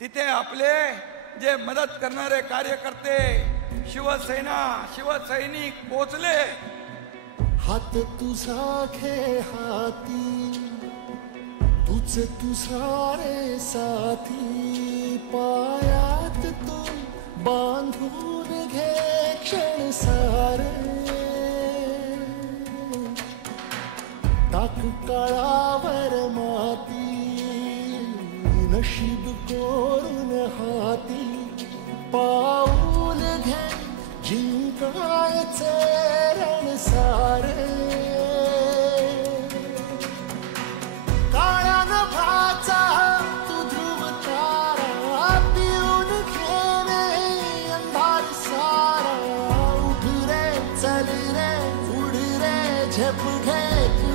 तिथे आपले जे मदत करणारे कार्यकर्ते शिवसेना शिवसैनिक पोचले. हात तुझा घे हाती तुझ तुझा रे साथी पायात तू बांधून घे क्षण सारे टाक काळावर माती नशीब कोरून हाती पाऊल घे जिंकायचे रण सारे काळ्या नभाचा तू ध्रुव तारा पिऊन घेणे अंधार सारा उठ रे चल रे उड रे झेप घे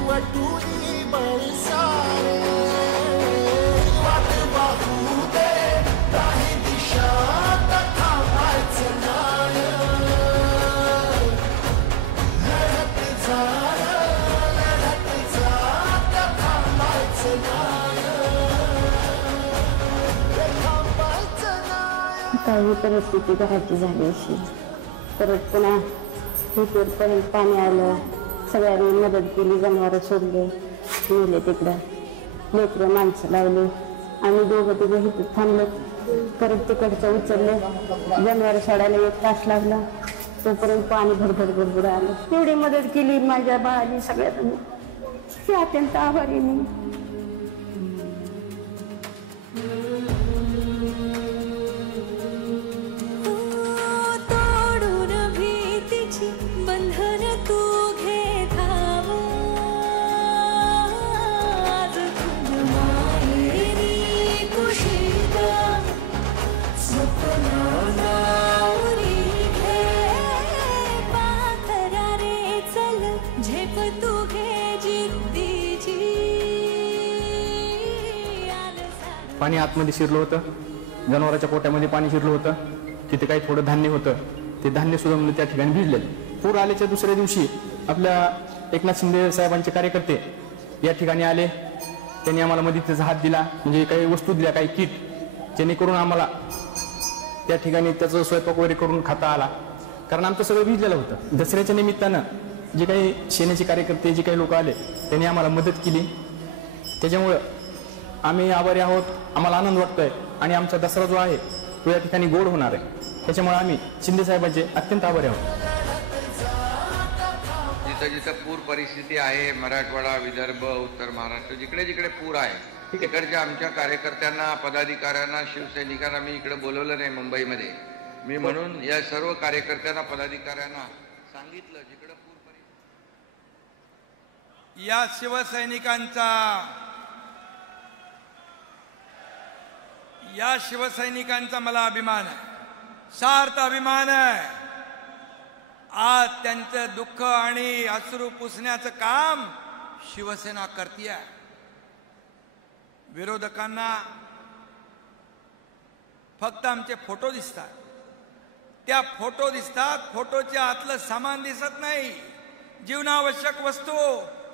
वटुनी बळ सारे वाट पाहू दे काही दिशा थांबायचं नाही लढत जा थांबायचं नाही. काही परिस्थिती घराची झाली अशी परत पुन्हा इथपर्यंत पाणी आलं. सगळ्यांनी मदत केली. जनावरं सोडले नेले तिकडं लेकरं माणसं लावली. आम्ही दोघं तिघं इथं थांबलो. परत तिकडचं उचलले. जनावरं सोडायला 1 तास लागला. तोपर्यंत पाणी भरभर भरभर आलं. एवढी मदत केली माझ्या बाळाने सगळ्यांनी. ते अत्यंत आभारी मी. पाणी आतमध्ये शिरलं होतं. जनावरांच्या पोट्यामध्ये पाणी शिरलं होतं. तिथे काही थोडं धान्य होतं. ते धान्य सुद्धा त्या ठिकाणी भिजलेलं. पूर आल्याच्या दुसऱ्या दिवशी आपल्या एकनाथ शिंदे साहेबांचे कार्यकर्ते या ठिकाणी आले. त्यांनी आम्हाला मदतीचा हात दिला. म्हणजे काही वस्तू दिल्या, काही किट, जेणेकरून आम्हाला त्या ठिकाणी त्याचं स्वयंपाक वगैरे करून खाता आला. कारण आमचं सगळं भिजलेलं होतं. दसऱ्याच्या निमित्तानं जे काही सेनेचे कार्यकर्ते जे काही लोक आले त्यांनी आम्हाला मदत केली. त्याच्यामुळं आम्ही आभारी आहोत. आम्हाला आनंद वाटतोय आणि आमचा दसरा जो आहे तो या ठिकाणी गोड होणार आहे. त्याच्यामुळे आम्ही शिंदे साहेबांचे अत्यंत आभारी आहोत. जिथं जिथं पूर परिस्थिती आहे, मराठवाडा, विदर्भ, उत्तर महाराष्ट्र, जिकडे जिकडे पूर आहे तिकडच्या आमच्या कार्यकर्त्यांना, पदाधिकाऱ्यांना, शिवसैनिकांना मी इकडे बोलवलं नाही मुंबईमध्ये. मी म्हणून या सर्व कार्यकर्त्यांना, पदाधिकाऱ्यांना सांगितलं जिकडे पूर परिस्थिती या शिवसैनिकांचा मला अभिमान आहे, सार्थ अभिमान आहे. आज त्यांचं दुःख आणि अश्रू पुसण्याचं काम शिवसेना करते. विरोधकांना फक्त आमचे फोटो दिसतात. त्या फोटो दिसतात, फोटोच्या आतलं सामान दिसत नाही. जीवनावश्यक वस्तू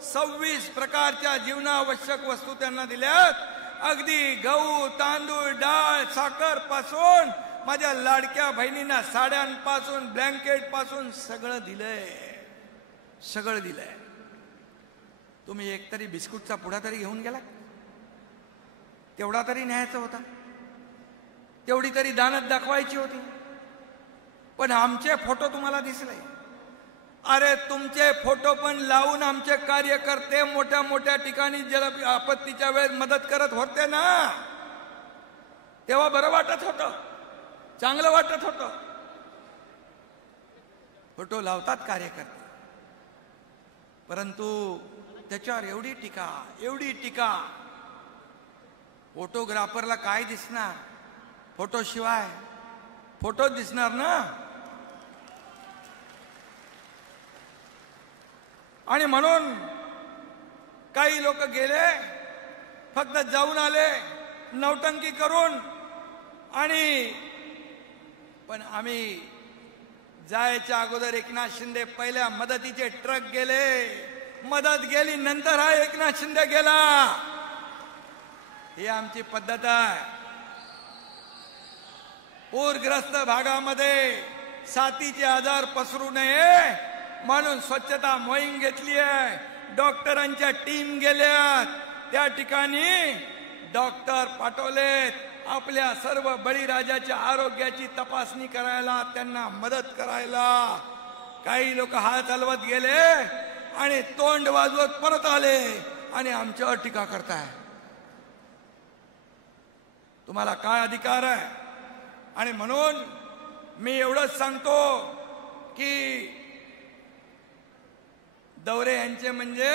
26 प्रकारच्या जीवनावश्यक वस्तू त्यांना दिल्यात. अगदी गहू, तांदूळ, डाळ, साखर पासून माझ्या लाडक्या बहिणींना साड्यांपासून, ब्लँकेट पासून सगळं दिलंय, सगळं दिलंय. तुम्ही एकतरी बिस्कुटचा पुडा तरी घेऊन गेला, तेवढा तरी न्यायचा होता, तेवढी तरी दानत दाखवायची होती. पण आमचे फोटो तुम्हाला दिसले. अरे तुमचे फोटो पण लावून आमचे कार्यकर्ते मोठ्या मोठ्या ठिकाणी जल आपत्तीच्या वेळेस मदत करत होते ना, तेव्हा बरं वाटत होतं, चांगलं वाटत होतं. फोटो लावतात कार्यकर्ते, परंतु त्याच्यावर एवढी टीका. फोटोग्राफरला काय दिसणार? फोटो शिवाय फोटो दिसणार ना. आणि म्हणून काही लोक गेले, फक्त जाऊन आले नौटंकी करून. आणि पण आम्ही जायच्या अगोदर एकनाथ शिंदे पहिल्या मदतीचे ट्रक गेले, मदत गेली, नंतर हा एकनाथ शिंदे गेला. ही आमची पद्धत आहे. पूरग्रस्त भागामध्ये साथीचे आजार पसरू नये म्हणून स्वच्छता मोहीम घेतली आहे. डॉक्टरांच्या टीम गेल्यात, त्या ठिकाणी डॉक्टर पाठवलेत आपल्या सर्व बळीराजाच्या आरोग्याची तपासणी करायला, त्यांना मदत करायला. काही लोक हात हलवत गेले आणि तोंड वाजवत परत आले आणि आमच्यावर टीका करताय. तुम्हाला काय अधिकार आहे? आणि म्हणून मी एवढंच सांगतो की दौरे यांचे म्हणजे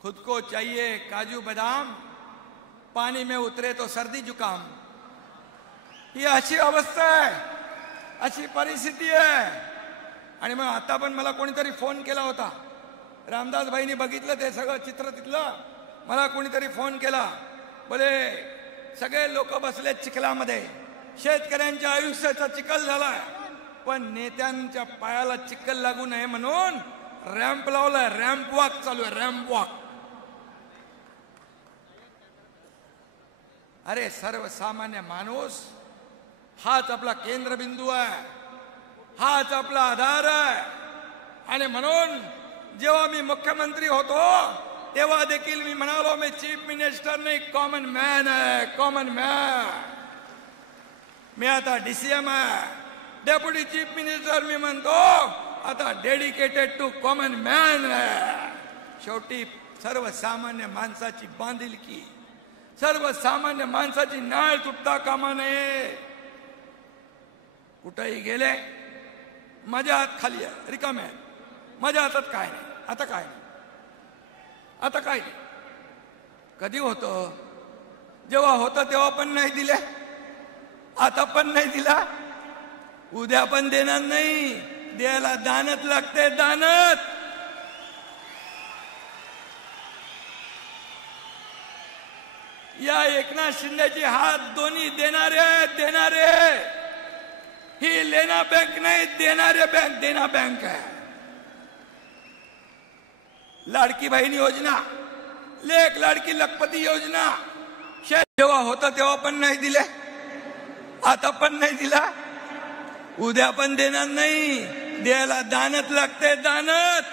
खुद को चाहिए काजू बदाम, पानी में उतरे तो सर्दी जुकाम. ही अशी अवस्था आहे, अशी परिस्थिती आहे. आणि मग आता पण मला कोणीतरी फोन केला होता, रामदास भाईनी बघितलं ते सगळं चित्र तिथलं. मला कोणीतरी फोन केला, बोले सगळे लोक बसले चिखलामध्ये, शेतकऱ्यांच्या आयुष्याचा चिखल झालाय, पण नेत्यांच्या पायाला चिखल लागू नये म्हणून रॅम्प लावलाय. रॅम्प वॉक चालू आहे, रॅम्प वॉक. अरे सर्वसामान्य माणूस हाच आपला केंद्रबिंदू आहे, हाच आपला आधार आहे. आणि म्हणून जेव्हा मी मुख्यमंत्री होतो तेव्हा देखील मी म्हणालो, मी चीफ मिनिस्टर नाही, कॉमन मॅन आहे, कॉमन मॅन. मी आता डीसीएम आहे, डेप्युटी चीफ मिनिस्टर मी म्हणतो आता डेडिकेटेड टू कॉमन मॅन आहे. शेवटी सर्वसामान्य माणसाची बांधिलकी, सर्वसामान्य माणसाची नाळ तुटता कामा नये. कुठेही गेले माझ्या हात खाली आहे, रिकामे आहे, माझ्या हातात काय नाही. आता काय नाही, आता काय नाही. कधी होतं? जेव्हा होतं तेव्हा पण नाही दिले, आता पण नाही दिला, उद्या पण देणार नाही. द्यायला दानत लागते, दानत. या एकनाथ शिंदेची हात दोन्ही देणारे. ही लेना बँक नाही, देणारे बँक, देना बँक आहे. लाडकी बहीण योजना, लेक लाडकी लखपती योजना, जेव्हा होतं तेव्हा पण नाही दिले, आता पण नाही दिला, उद्या पण देणार नाही. द्यायला दानत लागते, दानत.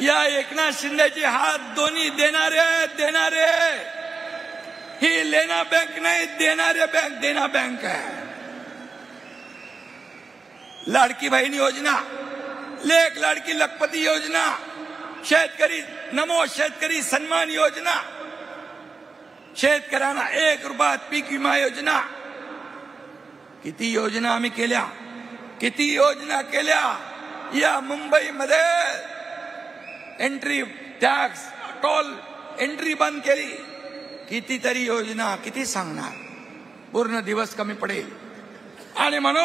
या एकनाथ शिंदेची हात दोन्ही देणारे. ही लेना बँक नाही, देणारे बँक, देना बँक आहे. लाडकी बहीण योजना, लेक लाडकी लखपती योजना, शेतकरी नमो शेतकरी सन्मान योजना, शेतकऱ्यांना 1 रुपयात पीक विमा योजना. किती योजना आम्ही केल्या, किती योजना केल्या. या मुंबईमध्ये एंट्री टॅक्स, टोल एंट्री बंद केली. कितीतरी योजना, किती सांगणार, पूर्ण दिवस कमी पडेल. आणि म्हणून